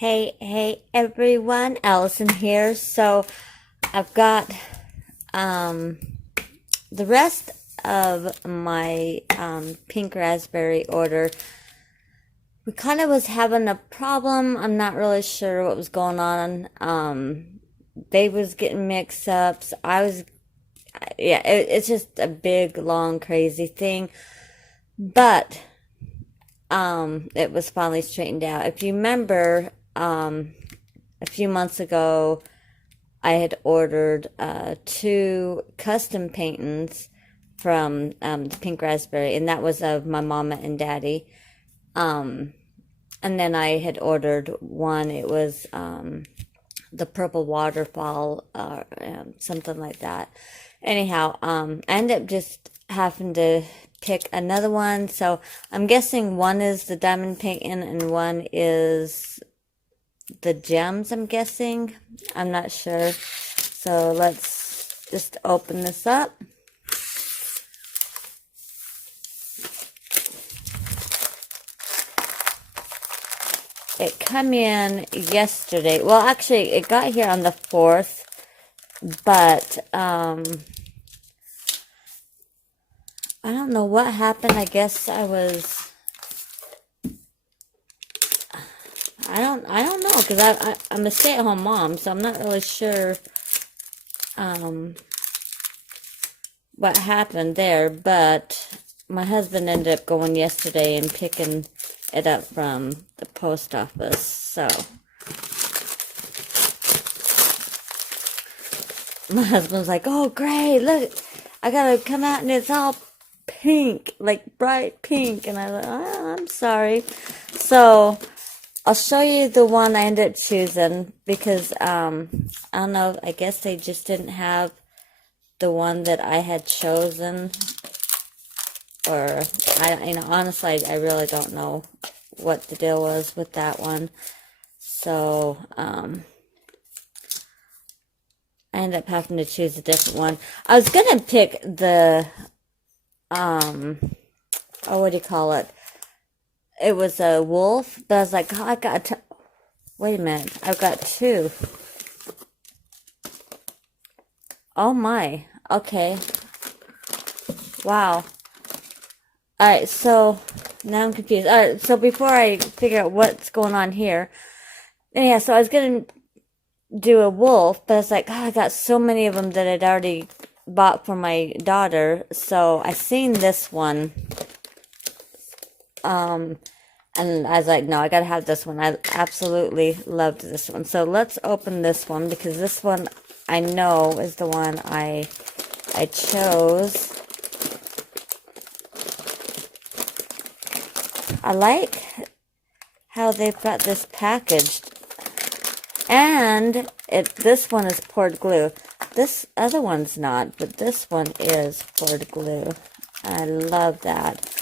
Hey everyone, Allison here. So I've got um the rest of my pink raspberry order. We kind of was having a problem. I'm not really sure what was going on. They was getting mix-ups. Yeah, it's just a big, long, crazy thing. But it was finally straightened out. If you remember, a few months ago, I had ordered two custom paintings from the Pink Raspberry, and that was of my mama and daddy. And then I had ordered one. It was the purple waterfall, something like that. Anyhow, I ended up just having to pick another one. So I'm guessing one is the diamond painting and one is the gems, I'm guessing. I'm not sure. So let's just open this up. It came in yesterday. Well, actually, it got here on the 4th, but I don't know what happened. I guess I don't know, because I'm a stay-at-home mom, so I'm not really sure what happened there, but my husband ended up going yesterday and picking it up from the post office. So my husband's like, "Oh, great, look, I gotta come out and it's all pink, like bright pink." And I was like, "Oh, I'm sorry." So I'll show you the one I ended up choosing because I don't know, I guess they just didn't have the one that I had chosen, or honestly, I really don't know what the deal was with that one. So I ended up having to choose a different one. I was gonna pick the what do you call it? It was a wolf, but I was like, oh, wait a minute, I've got two. Oh my, okay. Wow. Alright, so now I'm confused. Alright, so before I figure out what's going on here, yeah, so I was gonna do a wolf, but I was like, oh, I got so many of them that I'd already bought for my daughter, so I seen this one, and I was like, no, I gotta have this one. I absolutely loved this one. So let's open this one, because this one I know is the one I chose. I like how they've got this packaged. And this one is poured glue. This other one's not, but this one is poured glue. I love that.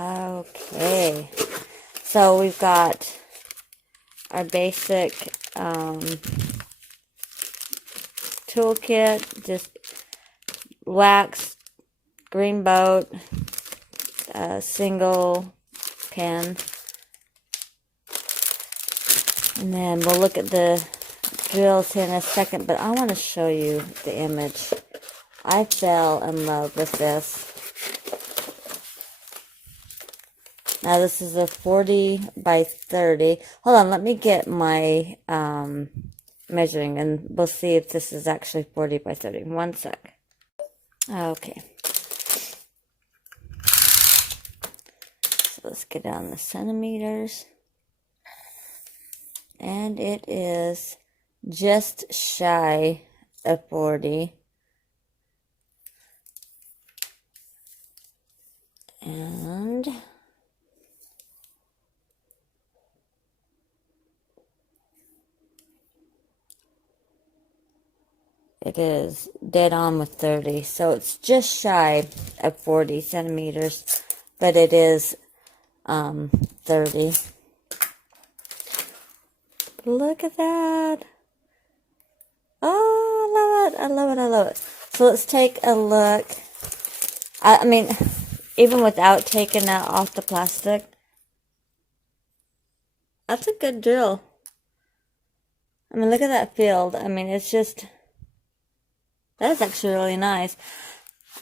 Okay, so we've got our basic toolkit, just wax, green boat, single pen, and then we'll look at the drills here in a second, but I want to show you the image. I fell in love with this. Now this is a 40 by 30. Hold on, let me get my measuring, and we'll see if this is actually 40 by 30. One sec. Okay. So let's get down the centimeters. And it is just shy of 40. And it is dead on with 30, so it's just shy of 40 centimeters, but it is 30. Look at that. Oh, I love I love it. I love it. So let's take a look. I mean, even without taking that off the plastic, that's a good drill. I mean, look at that field. I mean, it's just, that's actually really nice.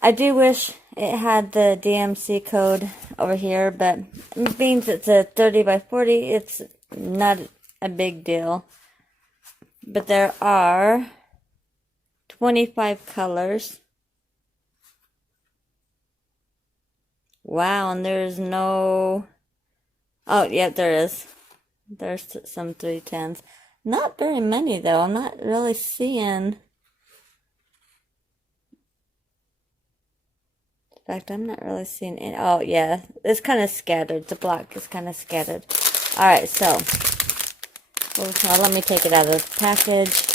I do wish it had the DMC code over here, but it means it's a 30 by 40. It's not a big deal. But there are 25 colors. Wow, and there's no... Oh, yeah, there is. There's some 310s. Not very many, though. I'm not really seeing... In fact, I'm not really seeing it. Oh, yeah. It's kind of scattered. The black is kind of scattered. Alright, so. Well, let me take it out of the package.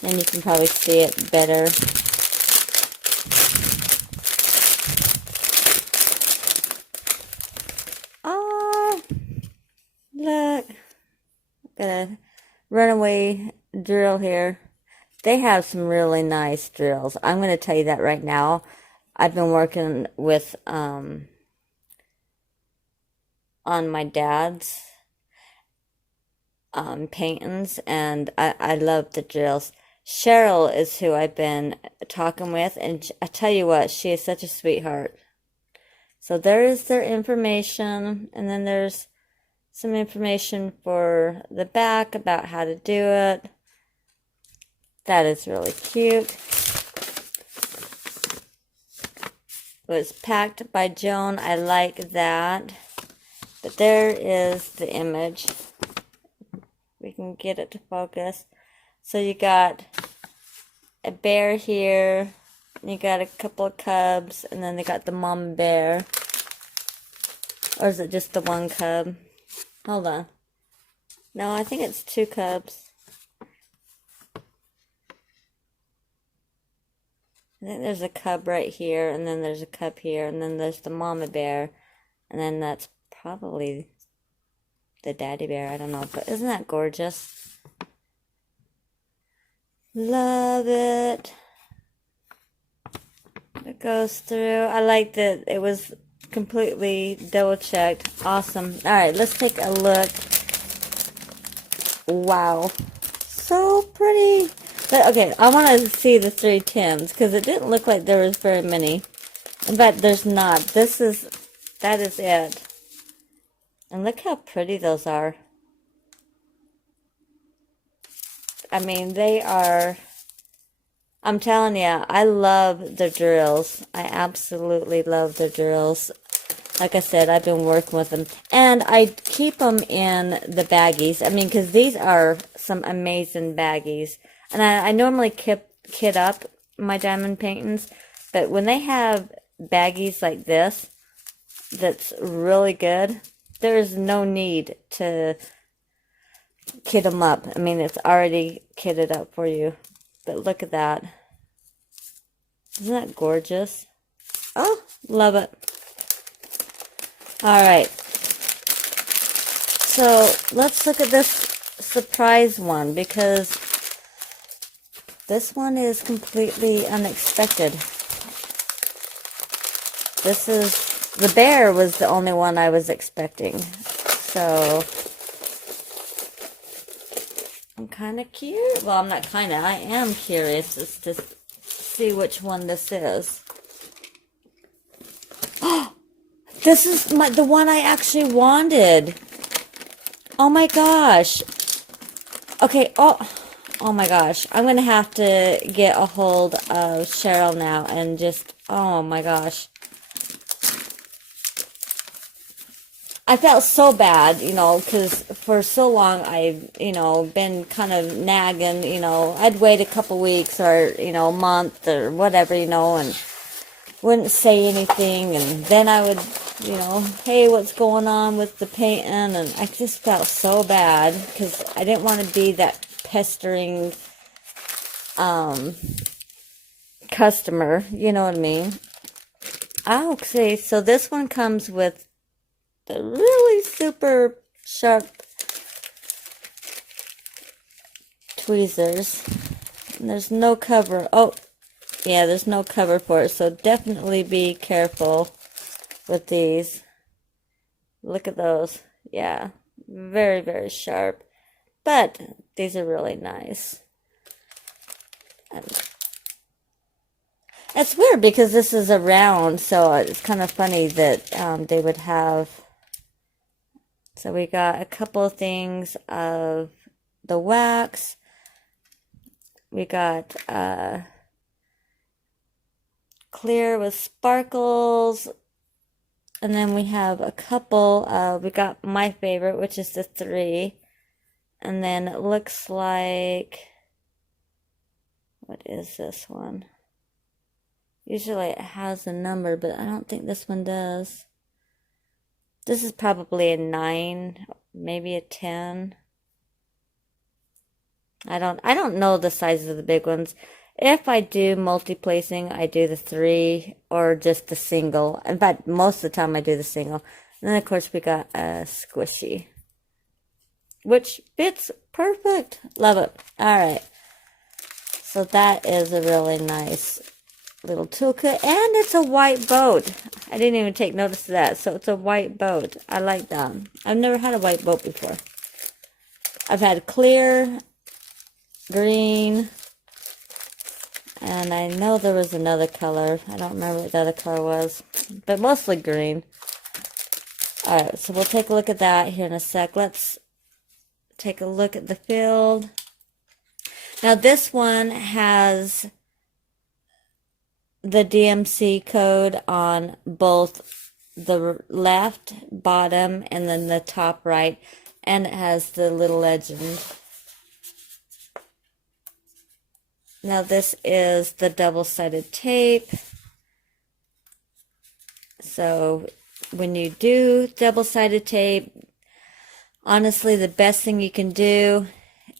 Then you can probably see it better. Oh, look. Got a runaway drill here. They have some really nice drills. I'm going to tell you that right now. I've been working with, on my dad's, paintings, and I love the drills. Cheryl is who I've been talking with, and I tell you what, she is such a sweetheart. So there is their information, and then there's some information for the back about how to do it. That is really cute. It was packed by Joan. I like that. But there is the image. We can get it to focus. So you got a bear here. You got a couple of cubs. And then they got the mama bear. Or is it just the one cub? Hold on. No, I think it's two cubs. I think there's a cub right here, and then there's a cub here, and then there's the mama bear, and then that's probably the daddy bear. I don't know, but isn't that gorgeous? Love it. It goes through. I like that it was completely double checked. Awesome. All right, let's take a look. Wow, so pretty. But, okay, I want to see the 310s, because it didn't look like there was very many. In fact, there's not. That is it. And look how pretty those are. I mean, they are, I'm telling you, I love the drills. I absolutely love the drills. Like I said, I've been working with them. And I keep them in the baggies. I mean, because these are some amazing baggies. And I normally kit up my diamond paintings, but when they have baggies like this, that's really good, there is no need to kit them up. I mean, it's already kitted up for you. But look at that. Isn't that gorgeous? Oh, love it. Alright. So, let's look at this surprise one, because this one is completely unexpected. This is, the bear was the only one I was expecting. So, I'm kind of curious. Well, I'm not kind of, I am curious as to see which one this is. Oh, this is the one I actually wanted. Oh my gosh. Okay, oh my gosh, I'm going to have to get a hold of Cheryl now and just, oh my gosh. I felt so bad, you know, because for so long I've, you know, been kind of nagging, you know, I'd wait a couple weeks or, you know, a month or whatever, you know, and wouldn't say anything, and then I would, you know, hey, what's going on with the painting, and I just felt so bad because I didn't want to be that pestering customer, you know what I mean. Okay, so this one comes with the really super sharp tweezers. And there's no cover. Oh, yeah, there's no cover for it. So definitely be careful with these. Look at those. Yeah, very, very sharp. But these are really nice. And it's weird because this is a round, so it's kind of funny that they would have. So we got a couple of things of the wax. We got clear with sparkles. And then we have a couple, we got my favorite, which is the 3. And then it looks like, what is this one? Usually it has a number, but I don't think this one does. This is probably a 9, maybe a 10. I don't know the sizes of the big ones. If I do multi-placing, I do the 3 or just the single. In fact, most of the time I do the single. And then, of course, we got a squishy, which fits perfect. Love it. All right. So that is a really nice little tool kit. And it's a white boat. I didn't even take notice of that. So it's a white boat. I like that. I've never had a white boat before. I've had clear, green, and I know there was another color. I don't remember what the other color was, but mostly green. Alright, so we'll take a look at that here in a sec. Let's take a look at the field. Now this one has the DMC code on both the left bottom and then the top right, and it has the little legend. Now this is the double-sided tape. So when you do double-sided tape, honestly the best thing you can do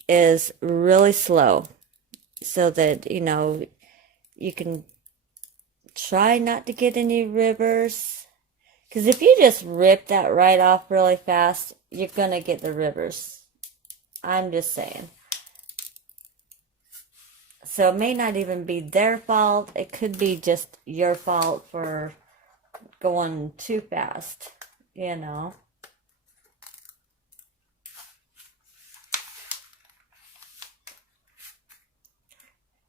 is really slow so that, you know, you can try not to get any rivers. Because if you just rip that right off really fast, you're going to get the rivers. I'm just saying. So it may not even be their fault. It could be just your fault for going too fast, you know.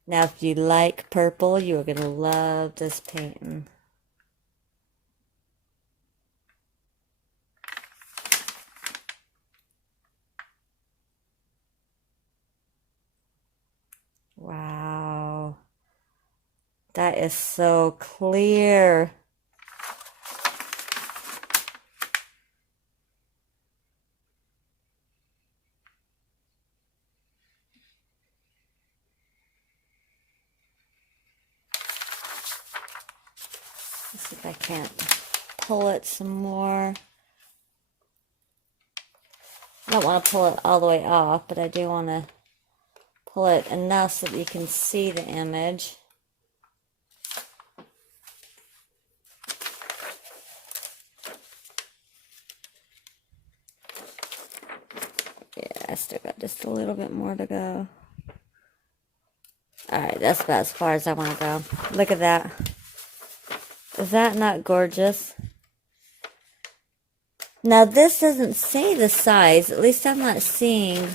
Now, if you like purple, you're going to love this painting. Wow. That is so clear. Let's see if I can't pull it some more. I don't want to pull it all the way off, but I do want to pull it enough so that you can see the image. Yeah, I still got just a little bit more to go. Alright, that's about as far as I want to go. Look at that. Is that not gorgeous? Now this doesn't say the size. At least I'm not seeing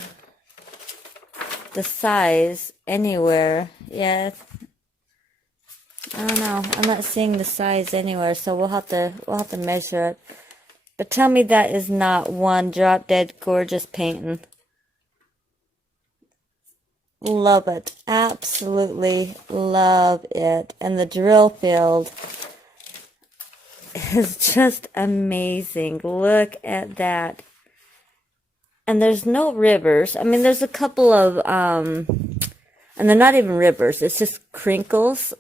the size anywhere. Yeah, I don't know. I'm not seeing the size anywhere, so we'll have to measure it. But tell me that is not one drop dead gorgeous painting. Love it. Absolutely love it. And the drill field is just amazing. Look at that. And there's no rivers. I mean, there's a couple of, and they're not even rivers. It's just crinkles.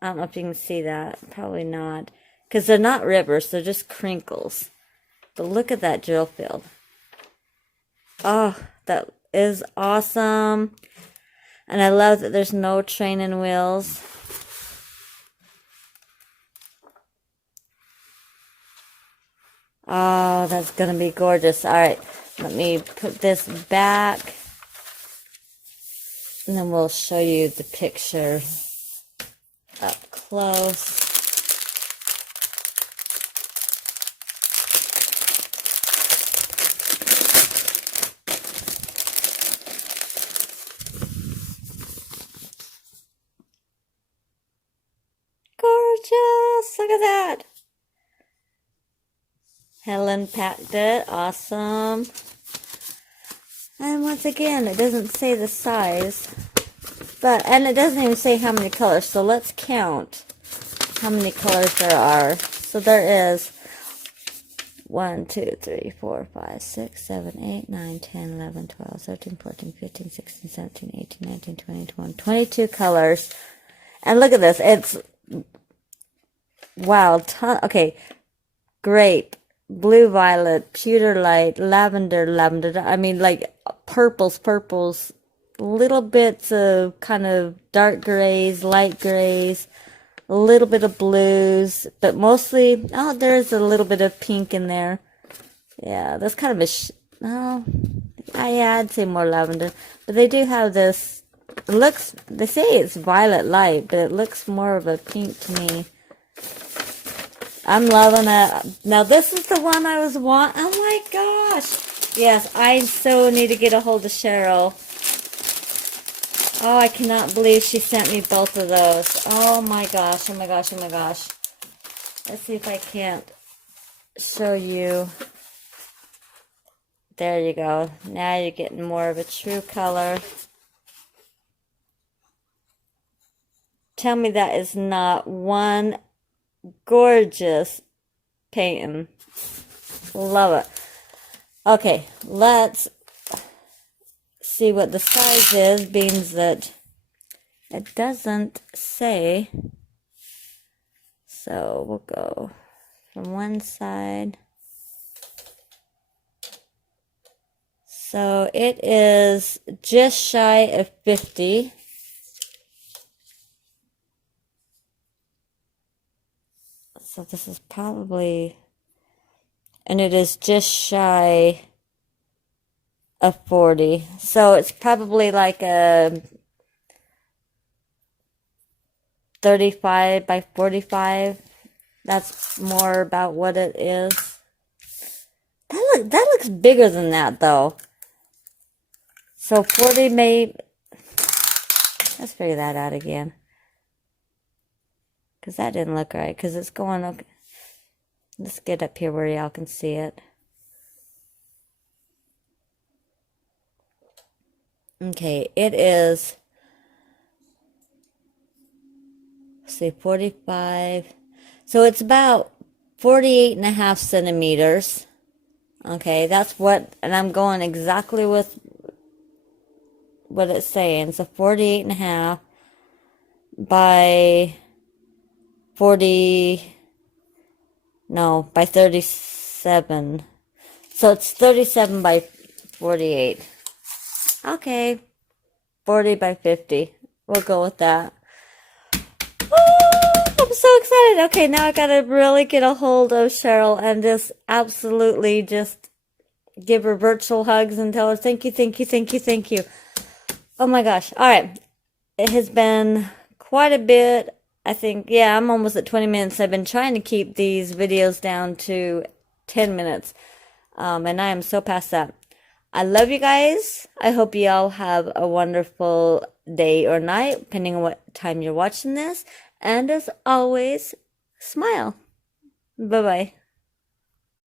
I don't know if you can see that. Probably not. Because they're not rivers. They're just crinkles. But look at that drill field. Oh, that is awesome. And I love that there's no training wheels. Oh, that's going to be gorgeous. All right, let me put this back. And then we'll show you the picture up close. Gorgeous! Look at that! Helen packed it. Awesome. And once again, it doesn't say the size. And it doesn't even say how many colors. So let's count how many colors there are. So there is 1, 2, 3, 4, 5, 6, 7, 8, 9, 10, 11, 12, 13, 14, 15, 16, 17, 18, 19, 20, 21, 22 colors. And look at this. It's, wow, okay. Grape, blue violet, pewter light, lavender. I mean, like purples, little bits of kind of dark grays, light grays, a little bit of blues, but mostly, oh, there's a little bit of pink in there. Yeah, that's kind of I'd say more lavender. But they do have this, it looks, they say it's violet light, but it looks more of a pink to me. I'm loving it. Now, this is the one I was wanting. Oh my gosh. Yes, I so need to get a hold of Cheryl. Oh, I cannot believe she sent me both of those. Oh my gosh, oh my gosh, oh my gosh. Let's see if I can't show you. There you go. Now you're getting more of a true color. Tell me that is not one gorgeous painting. Love it. Okay, let's see what the size is, being that it doesn't say. So we'll go from one side. So it is just shy of 50. So this is probably, and it is just shy of 40. So it's probably like a 35 by 45. That's more about what it is. That looks bigger than that though. So 40 may, let's figure that out again. Because that didn't look right. Because it's going, okay. Let's get up here where y'all can see it. Okay, it is, let's see, 45. So it's about 48.5 centimeters. Okay, that's what, and I'm going exactly with what it's saying. So 48.5 by 40, no, by 37. So it's 37 by 48. Okay, 40 by 50. We'll go with that. Oh, I'm so excited. Okay, now I gotta really get a hold of Cheryl and just absolutely just give her virtual hugs and tell her thank you, thank you, thank you, thank you. Oh my gosh. All right. It has been quite a bit. I think, yeah, I'm almost at 20 minutes. I've been trying to keep these videos down to 10 minutes. And I am so past that. I love you guys. I hope you all have a wonderful day or night, depending on what time you're watching this. And as always, smile. Bye-bye.